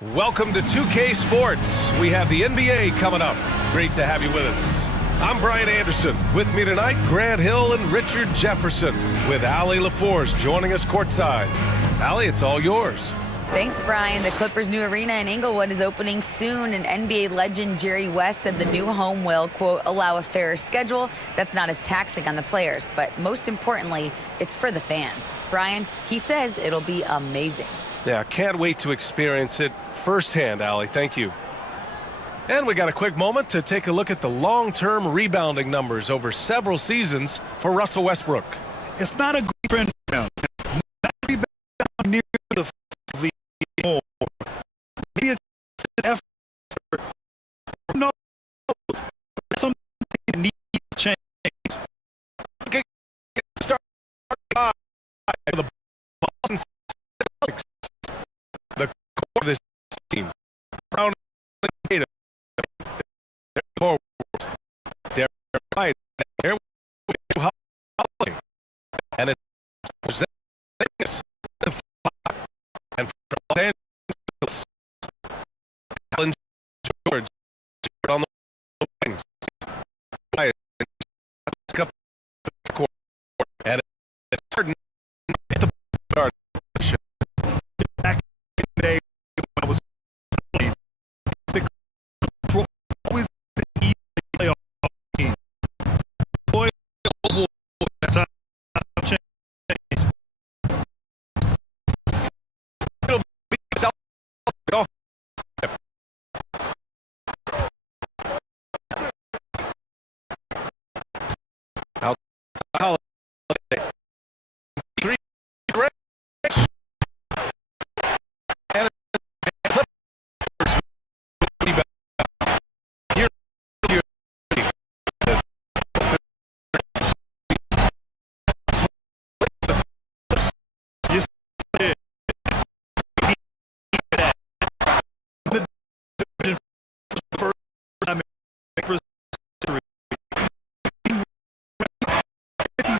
Welcome to 2K Sports. We have the NBA coming up. Great to have you with us. I'm Brian Anderson. With me tonight, Grant Hill and Richard Jefferson, with Allie LaForce joining us courtside. Allie, it's all yours. Thanks, Brian. The Clippers' new arena in Inglewood is opening soon, and NBA legend Jerry West said the new home will, quote, allow a fairer schedule that's not as taxing on the players. But most importantly, it's for the fans. Brian, he says it'll be amazing. Yeah, can't wait to experience it firsthand, Allie. Thank you. And we got a quick moment to take a look at the long-term rebounding numbers over several seasons for Russell Westbrook. It's not a great rebound. Not a rebound near the league more. Maybe it's effort. No, something that needs to change. Okay, start by the Boston Celtics, the core of this team. Brown and Tatum, their forward, Derek White, their Holiday, and it's presenting us the 5. And from Los Angeles, Alan George on the wings. Up the court, and it's starting at the guard. Back in the day when I was playing, the Clippers were always an easy playoff team. Boy, that time changed. It'll be Celtics off. Out Holiday. 3 range. And Clippers rebound. Here, Yes, it is. The division for the first time in Clippers history. 57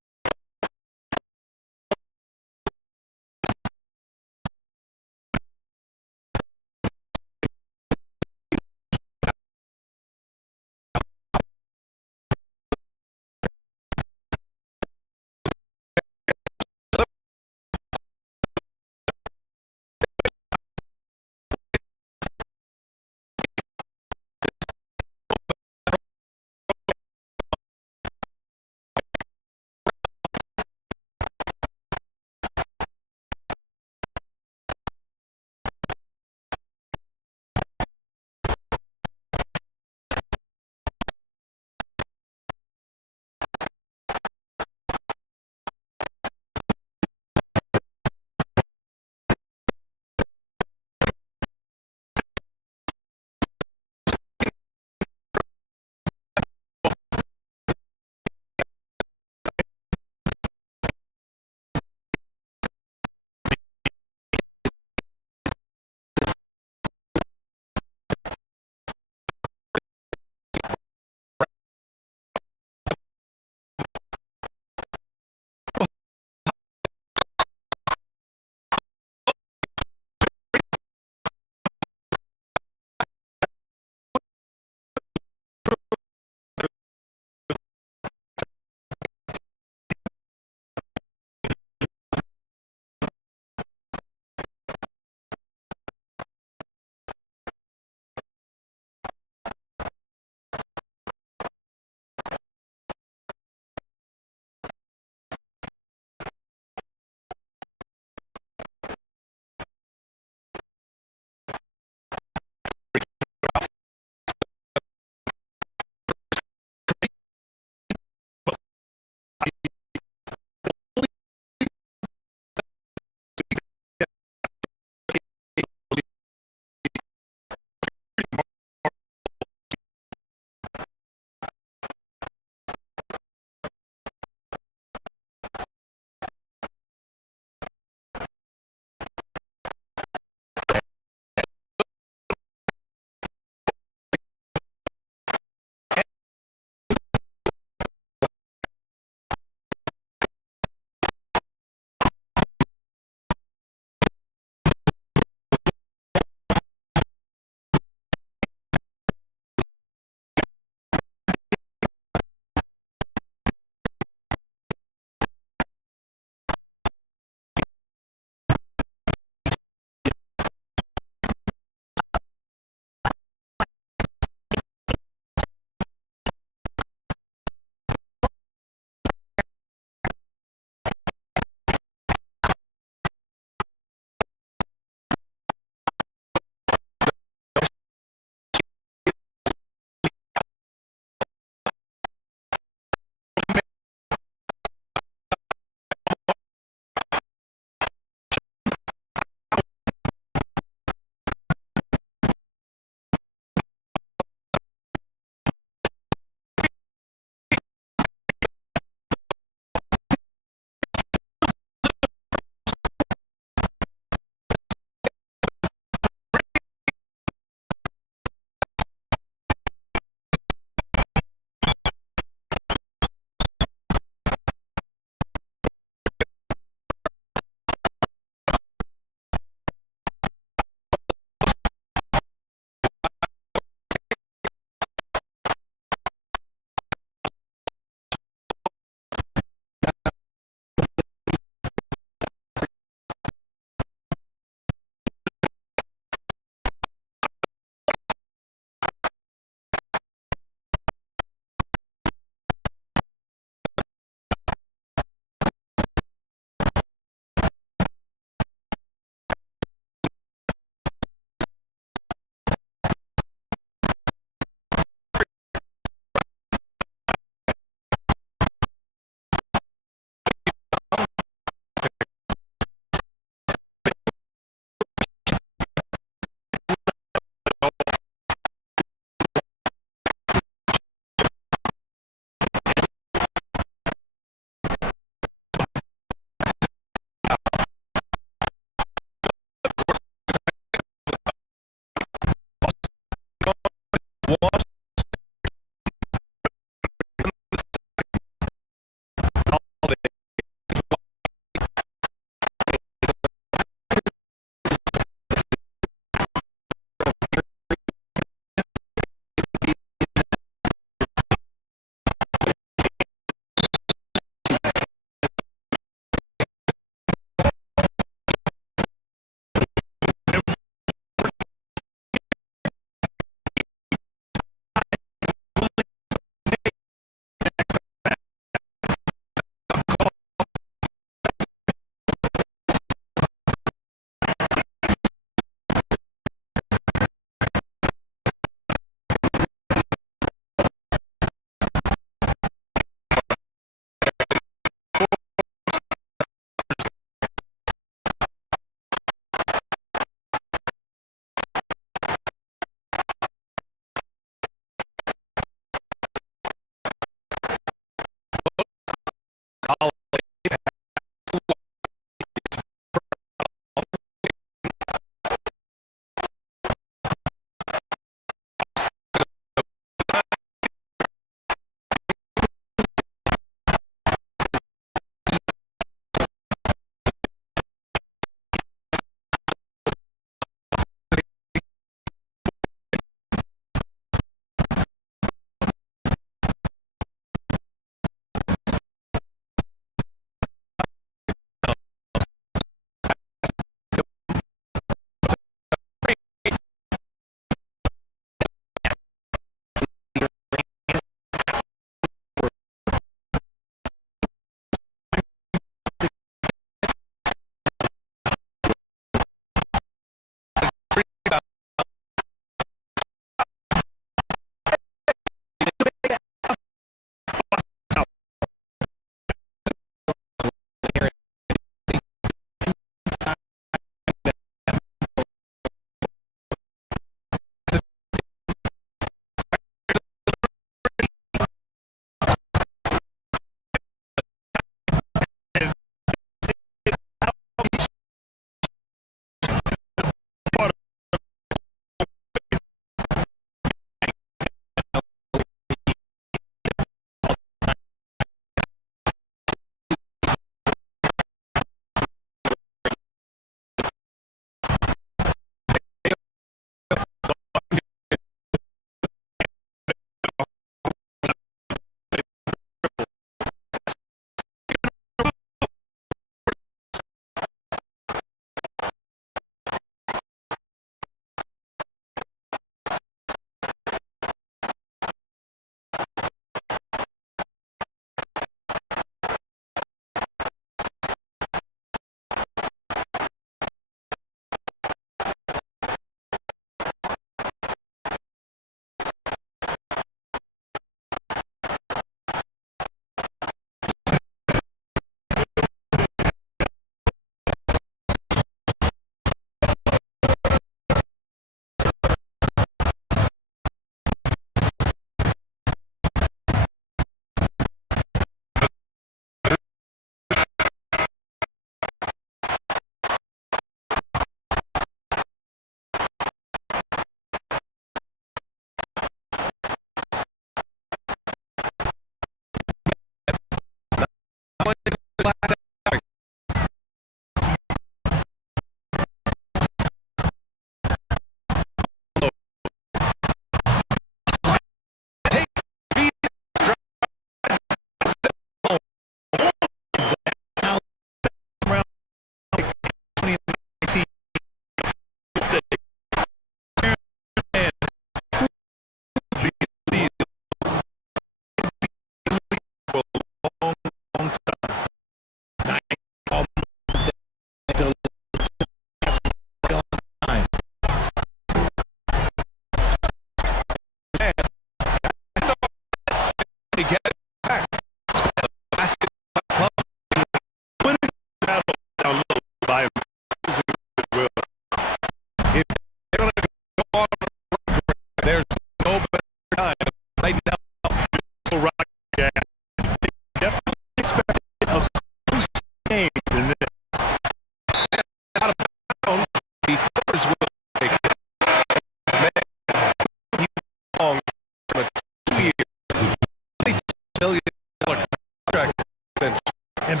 million contract extension. And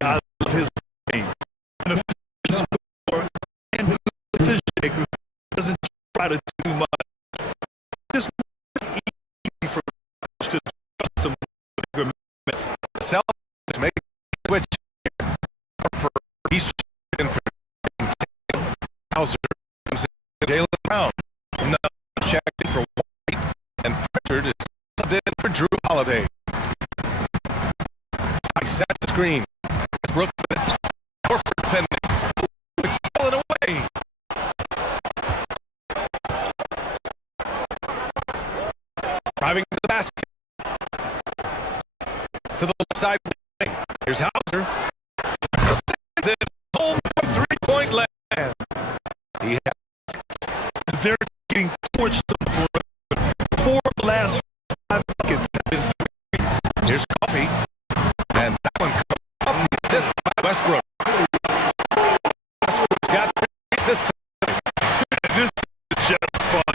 I love his game. And a score and good decision maker doesn't try to do much. Just easy for to trust him. The Celtics make a switch for he's in for Hauser, Jaylen Brown. No, checked in for White, and Pritchard is subbed in for Drew Holiday. He sets the screen. Westbrook with it. Horford defending. It's falling away. Driving to the basket. To the left side wing. Here's Hauser. Sends it home from three-point land. They're getting torched for the last 5 seconds. Here's Coffee. And that one comes off the assist by Westbrook. Westbrook's got 3 assists. This is just fun.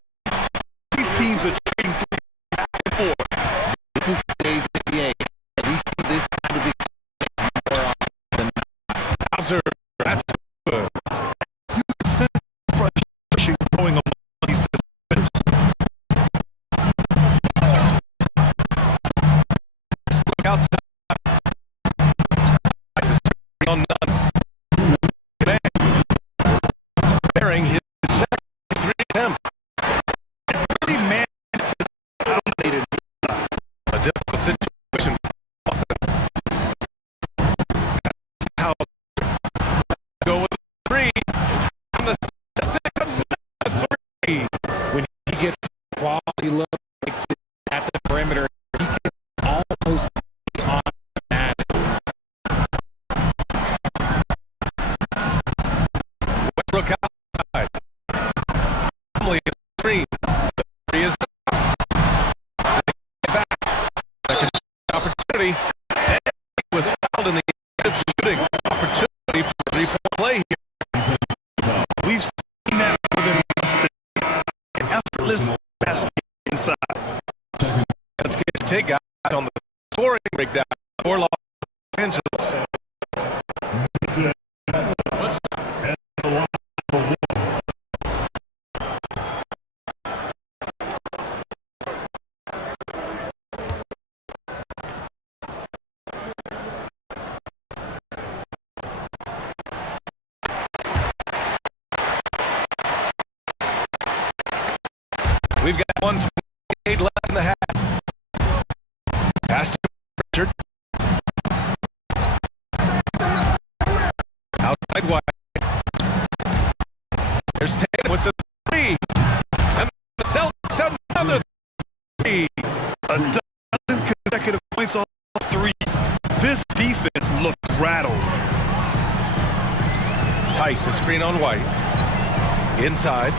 These teams are trading 3 back and forth. This is today's NBA. We see this kind of exchange more often than not. Hauser, that's good. You can sense frustration going among these defenders. Westbrook outside. This is on none. Bearing his second 3 attempt. Really managed to dominate it. A difficult situation for Boston. How go with 3. And the Celtics another 3. When he gets quality look like this at the perimeter, he can almost be on that. Westbrook outside. Family is screen. The 3 is back. Second opportunity. And he was fouled in the act of shooting. Opportunity for 3-point play here. We've seen that more than once today. An effortless basket inside. Let's get your take out on the scoring breakdown for Los Angeles. We've got 1:28 left in the half. Pass to Richard. Outside wide. There's Tatum with the 3. And the Celtics another 3. A dozen consecutive points on threes. This defense looks rattled. Tice, a screen on White. Inside.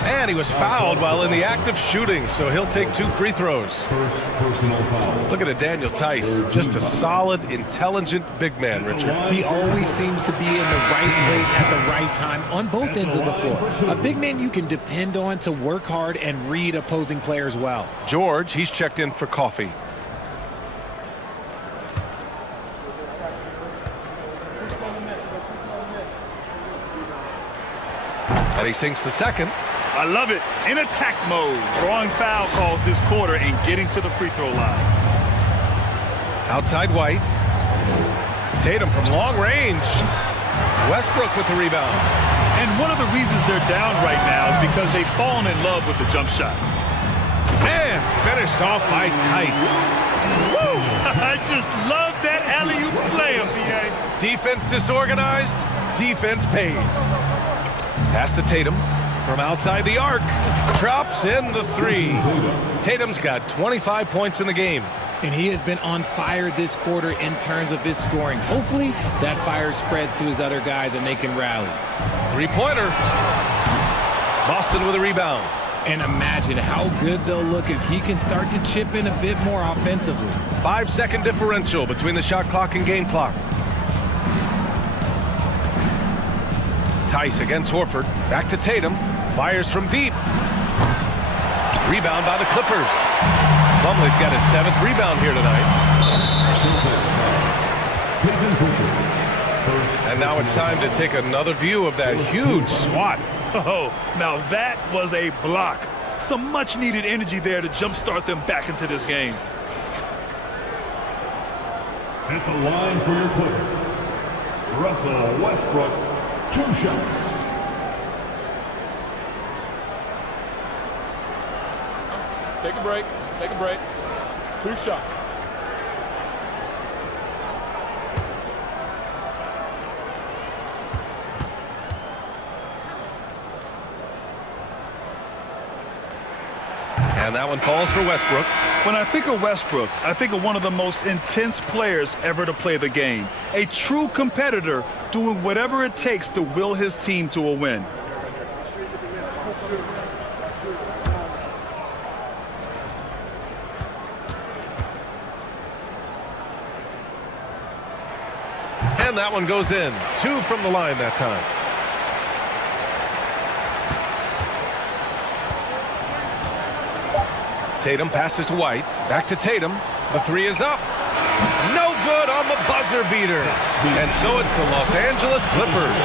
And he was fouled while in the act of shooting, so he'll take 2 free throws. First personal foul. Look at Daniel Tice, just a solid, intelligent big man, Richard. He always seems to be in the right place at the right time on both ends of the floor. A big man you can depend on to work hard and read opposing players well. George, he's checked in for coffee. And he sinks the second. I love it. In attack mode, drawing foul calls this quarter and getting to the free throw line. Outside White. Tatum from long range. Westbrook with the rebound. And one of the reasons they're down right now is because they've fallen in love with the jump shot. And finished off by Tice. Woo! I just love that alley-oop slam, B.A. Defense disorganized, defense pays. Pass to Tatum from outside the arc. Drops in the 3. Tatum's got 25 points in the game. And he has been on fire this quarter in terms of his scoring. Hopefully that fire spreads to his other guys and they can rally. 3-pointer. Boston with a rebound. And imagine how good they'll look if he can start to chip in a bit more offensively. 5-second differential between the shot clock and game clock. Tice against Horford. Back to Tatum. Fires from deep. Rebound by the Clippers. Plumlee's got his 7th rebound here tonight. And now it's time to take another view of that huge swat. Oh, now that was a block. Some much-needed energy there to jumpstart them back into this game. At the line for your Clippers, Russell Westbrook, 2 shots. Take a break. Take a break. 2 shots. And that one falls for Westbrook. When I think of Westbrook, I think of one of the most intense players ever to play the game. A true competitor doing whatever it takes to will his team to a win. And that one goes in. 2 from the line that time. Tatum passes to White. Back to Tatum. The 3 is up. No good on the buzzer beater. And so it's the Los Angeles Clippers.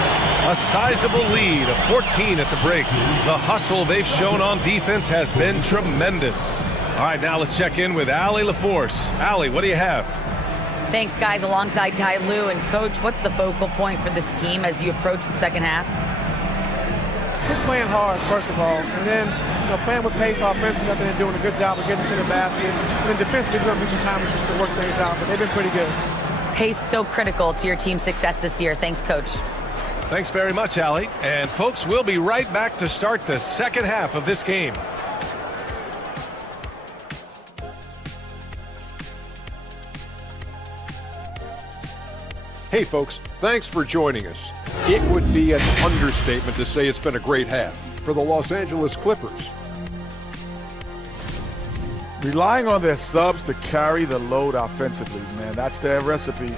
A sizable lead of 14 at the break. The hustle they've shown on defense has been tremendous. All right, now let's check in with Allie LaForce. Allie, what do you have? Thanks, guys. Alongside Ty Lue and Coach, what's the focal point for this team as you approach the second half? Just playing hard, first of all, and then playing with pace offensively. I think they're doing a good job of getting to the basket. And then defensively, there's going to be some time to work things out, but they've been pretty good. Pace so critical to your team's success this year. Thanks, Coach. Thanks very much, Allie. And folks, we'll be right back to start the second half of this game. Hey folks, thanks for joining us. It would be an understatement to say it's been a great half for the Los Angeles Clippers. Relying on their subs to carry the load offensively, man, that's their recipe.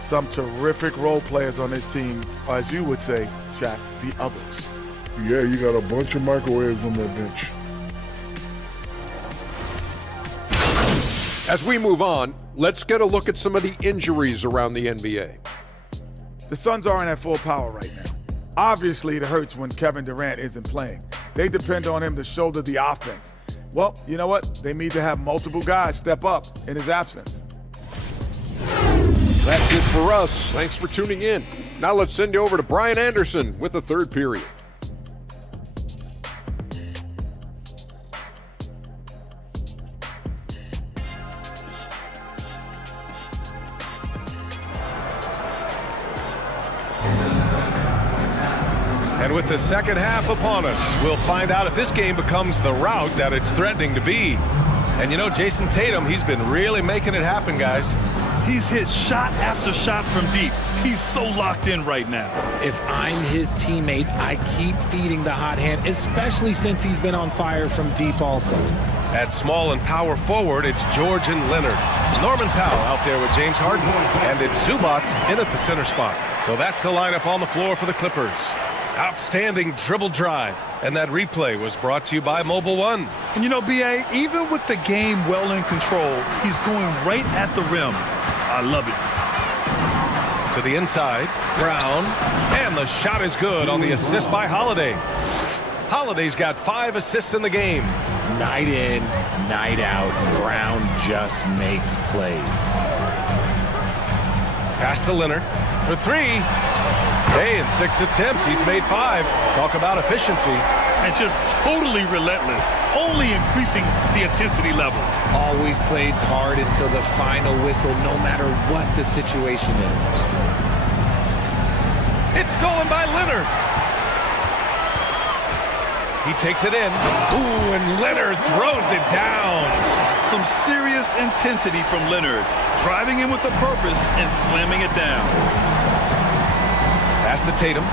Some terrific role players on this team, or as you would say, Shaq, the others. Yeah, you got a bunch of microwaves on that bench. As we move on, let's get a look at some of the injuries around the NBA. The Suns aren't at full power right now. Obviously, it hurts when Kevin Durant isn't playing. They depend on him to shoulder the offense. Well, you know what? They need to have multiple guys step up in his absence. That's it for us. Thanks for tuning in. Now let's send you over to Brian Anderson with the third period. And with the second half upon us, we'll find out if this game becomes the rout that it's threatening to be. And you know, Jason Tatum, he's been really making it happen, guys. He's hit shot after shot from deep. He's so locked in right now. If I'm his teammate, I keep feeding the hot hand, especially since he's been on fire from deep also. At small and power forward, it's George and Leonard. Norman Powell out there with James Harden, and it's Zubats in at the center spot. So that's the lineup on the floor for the Clippers. Outstanding dribble drive, and that replay was brought to you by Mobile One. And you know, B.A., even with the game well in control, he's going right at the rim. I love it. To the inside, Brown, and the shot is good on the assist by Holiday. Holiday's got 5 assists in the game. Night in, night out, Brown just makes plays. Pass to Leonard for 3. Hey, in 6 attempts, he's made 5. Talk about efficiency. And just totally relentless, only increasing the intensity level. Always plays hard until the final whistle, no matter what the situation is. It's stolen by Leonard. He takes it in. Ooh, and Leonard throws it down. Some serious intensity from Leonard, driving in with a purpose and slamming it down. Pass to Tatum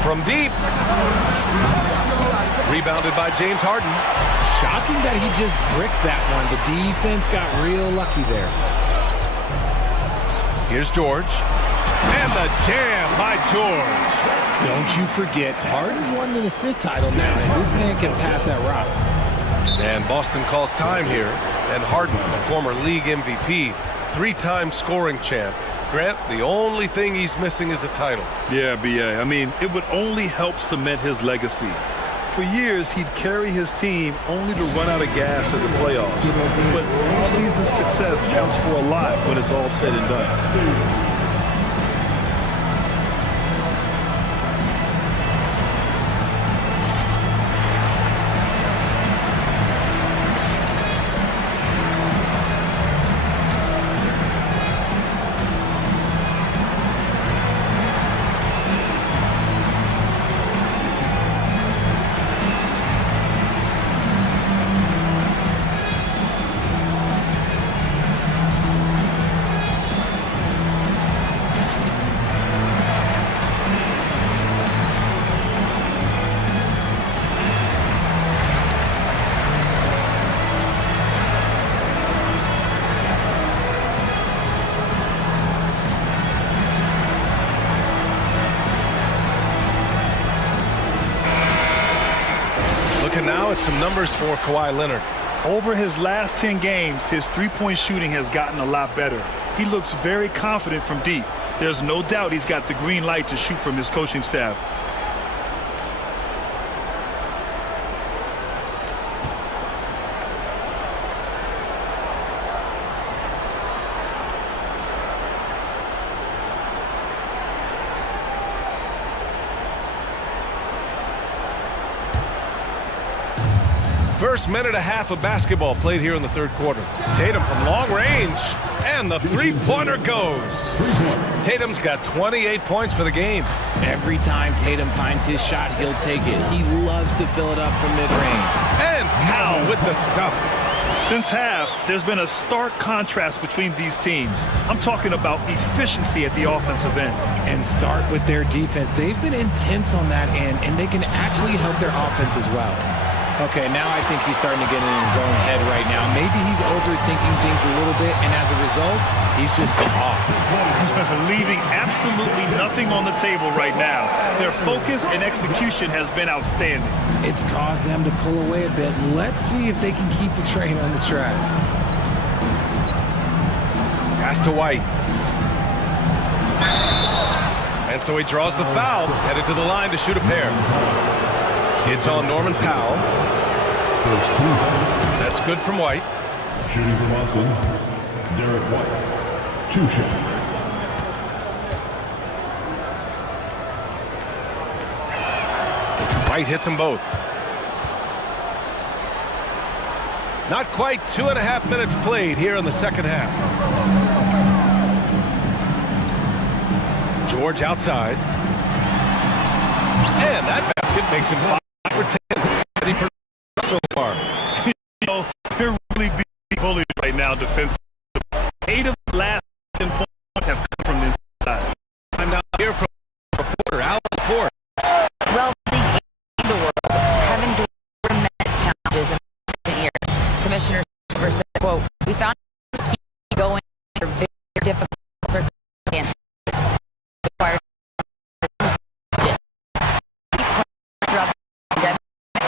from deep. Rebounded by James Harden. Shocking that he just bricked that one. The defense got real lucky there. Here's George. And the jam by George. Don't you forget, Harden's won an assist title now, and this man can pass that rock. And Boston calls time here. And Harden, the former league MVP, 3-time scoring champ. Grant, the only thing he's missing is a title. Yeah, B.A. I mean, it would only help cement his legacy. For years, he'd carry his team only to run out of gas in the playoffs. But postseason success counts for a lot when it's all said and done. Looking now at some numbers for Kawhi Leonard. Over his last 10 games, his three-point shooting has gotten a lot better. He looks very confident from deep. There's no doubt he's got the green light to shoot from his coaching staff. First minute and a half of basketball played here in the third quarter. Tatum from long range, and the three-pointer goes. Tatum's got 28 points for the game. Every time Tatum finds his shot, he'll take it. He loves to fill it up from mid-range. And Powell with the stuff. Since half, there's been a stark contrast between these teams. I'm talking about efficiency at the offensive end. And start with their defense. They've been intense on that end, and they can actually help their offense as well. Okay, now I think he's starting to get in his own head right now. Maybe he's overthinking things a little bit, and as a result, he's just been off. Leaving absolutely nothing on the table right now. Their focus and execution has been outstanding. It's caused them to pull away a bit. Let's see if they can keep the train on the tracks. Pass to White. And so he draws the foul, headed to the line to shoot a pair. It's on Norman Powell. That's good from White. Shooting from Boston, Derek White. 2 shots. White hits them both. Not quite 2.5 minutes played here in the second half. George outside. And that basket makes him 5 for 10 so far. You know, they're really being bullied right now defensively. 8 of the last 10 points have come from the inside. I'm now here from reporter Alan Ford. Well, the league and the world haven't been tremendous challenges in recent years. Commissioner Silver said, quote, "We found to keep going under very difficult circumstances.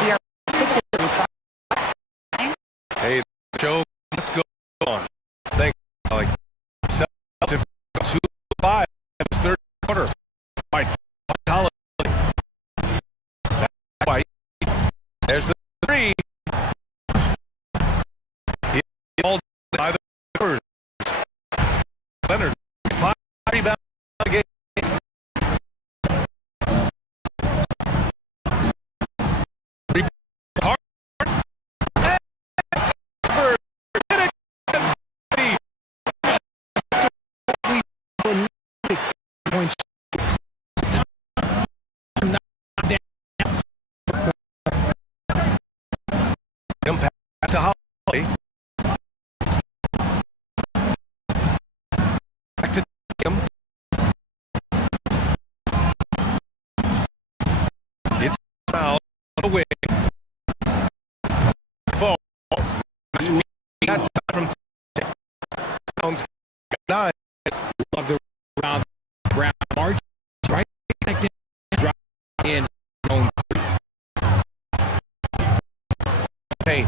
We are particularly proud." Hey, Joe, let's go on. Thanks, Alec. Celtics 2-5 in this third quarter. White, White. There's the three. He all by the Spurs. Leonard, 5 rebounds in the game. Impact to Holiday. Back to Tim. It's foul away. Falls. Got time from Towns. 9. Love the rounds. Brown march right back in, drop in. Payne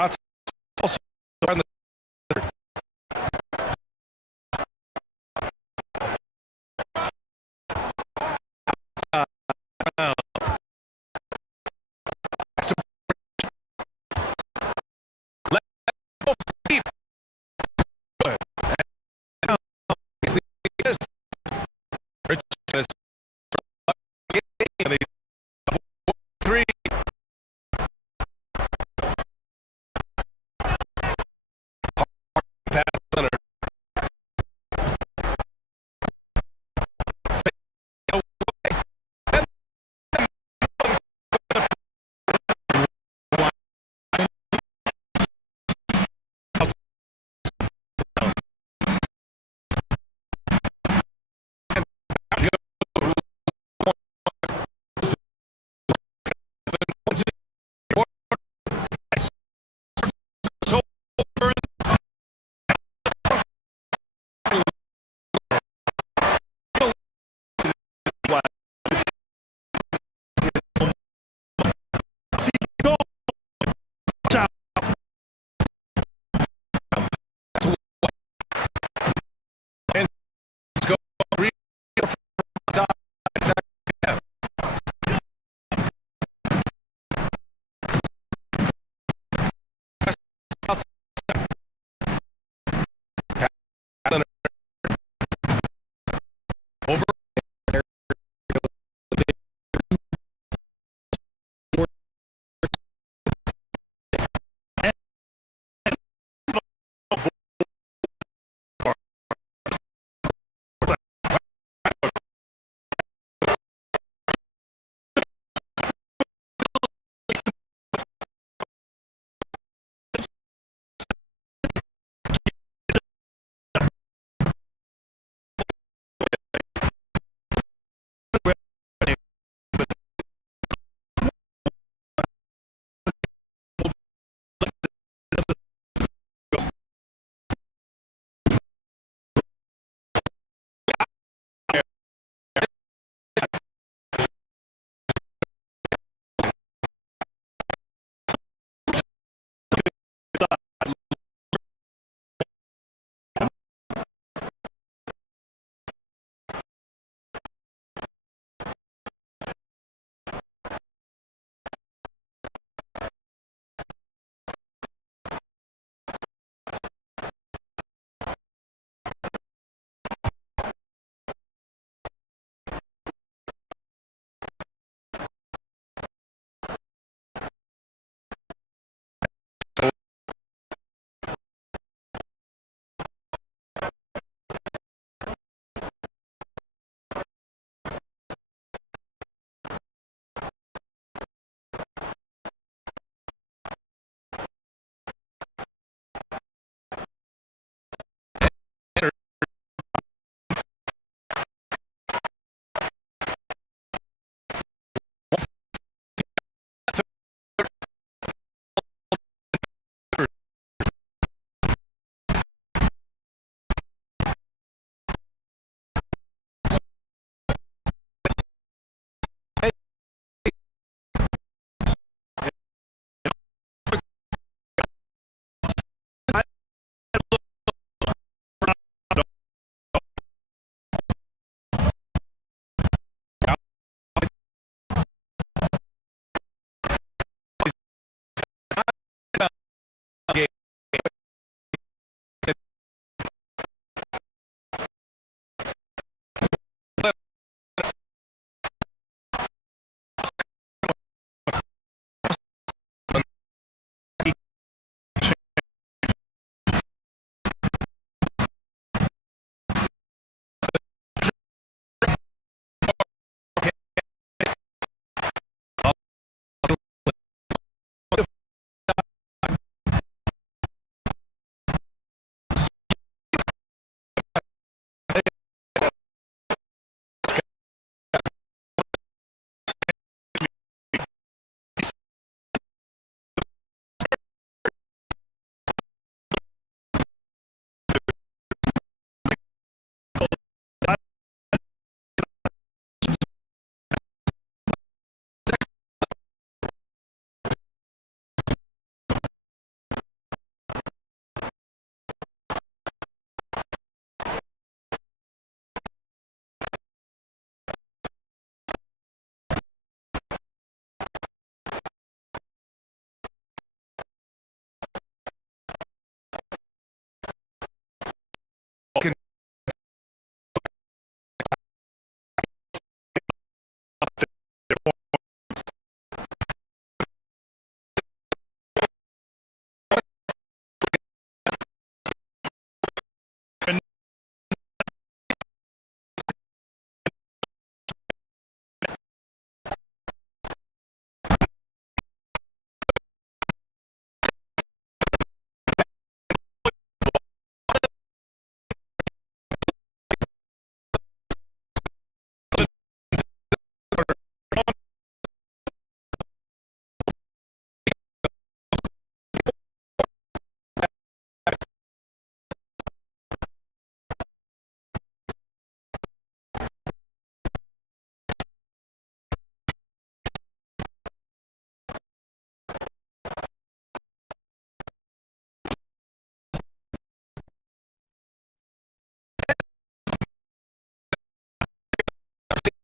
also in the third. Three. Pass center. I think